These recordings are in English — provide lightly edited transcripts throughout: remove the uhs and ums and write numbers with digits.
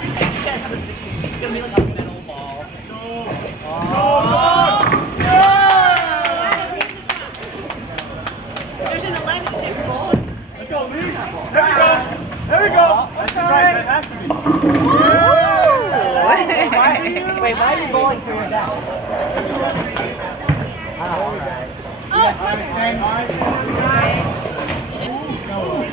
It's gonna be like a metal ball. There's an 11 chip ball. Let's go, Lee. There we go. There we go. That's right. That has to be. Wait, why are you bowling through with that? Oh, alright. Same. No way.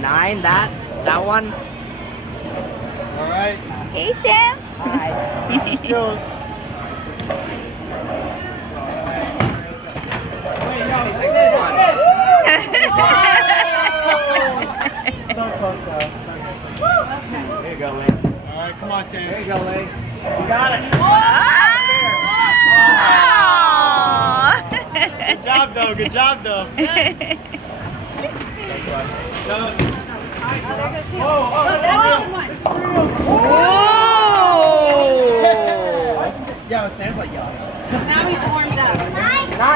Nine, that one? All right. Hey, Sam. Hi. Skills. So close though. There you go, Lee. All right, come on, Sam. There you go, Lee. You got it. Good job, though. Good job, though. Yeah, it sounds like y'all. Now he's warmed up.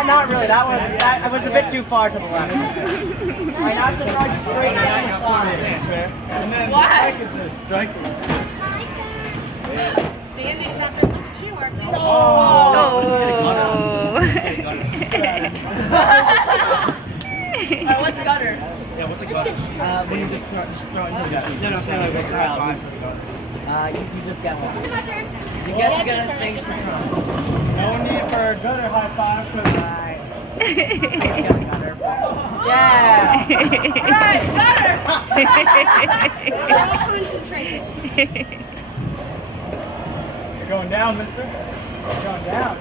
Not really. That was a bit too far to the left. Alright, now just run straight down the side. And then What? strike is the strike. Standings after the shoe work. Alright, what's gutter? Yeah, what's the gutter? When you just throw it into the gutter. No, saying like what's high five for the gutter. You just get one. You Yeah, get it's things to different. come. No need for a gutter high five because Yeah. Alright, gutter! Concentrate. you're going down, mister. You're going down.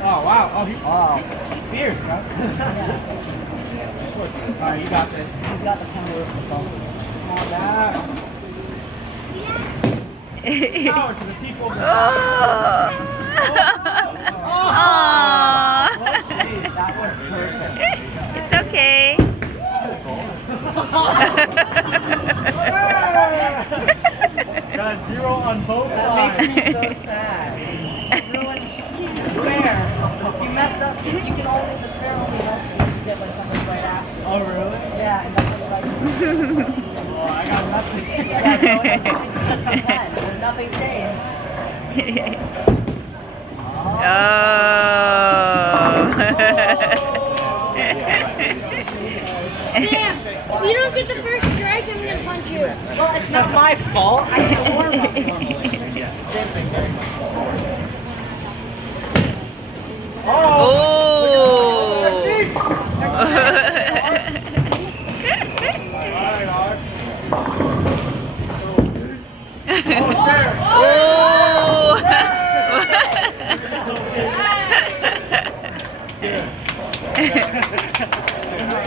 Oh, wow. Oh, he's fierce, bro. Alright, you got this. He's got the power of the ball. Come on down. Power to the people of the That was perfect. It's okay. Got a 0 on both That sides. makes me so sad. Despair. You messed up. You can only despair only helps you get like something right after. Oh, really? Yeah, and that's what I do. Well, I got nothing. Yeah, so it's just a plan. There's nothing changed. Sam, if you don't get the first strike, I'm gonna punch you. Well, it's not my fault. I can warm up normally. Same thing, very much.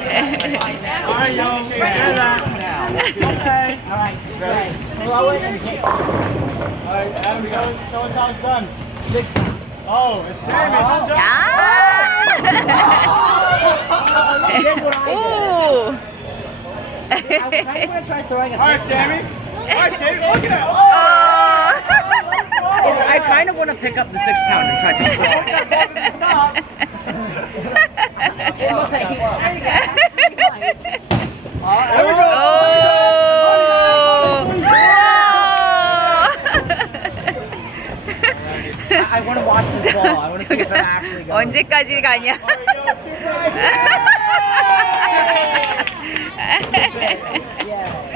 Alright, yo. Okay. Alright, great. Throw it and hit. Alright, Adam, show us how it's done. 6. Oh, it's Sammy. Good job. You did what I Ooh. did. I'm going to try throwing a Alright, 6 Sammy. Alright, Sammy. Look at that. I kind of want to pick up the 6 pound and try to throw it. Stop. There you go. There we go. I want to watch this ball. I want to see if it actually goes. 언제까지 가냐? Alright, yo, 2 points. Yeah.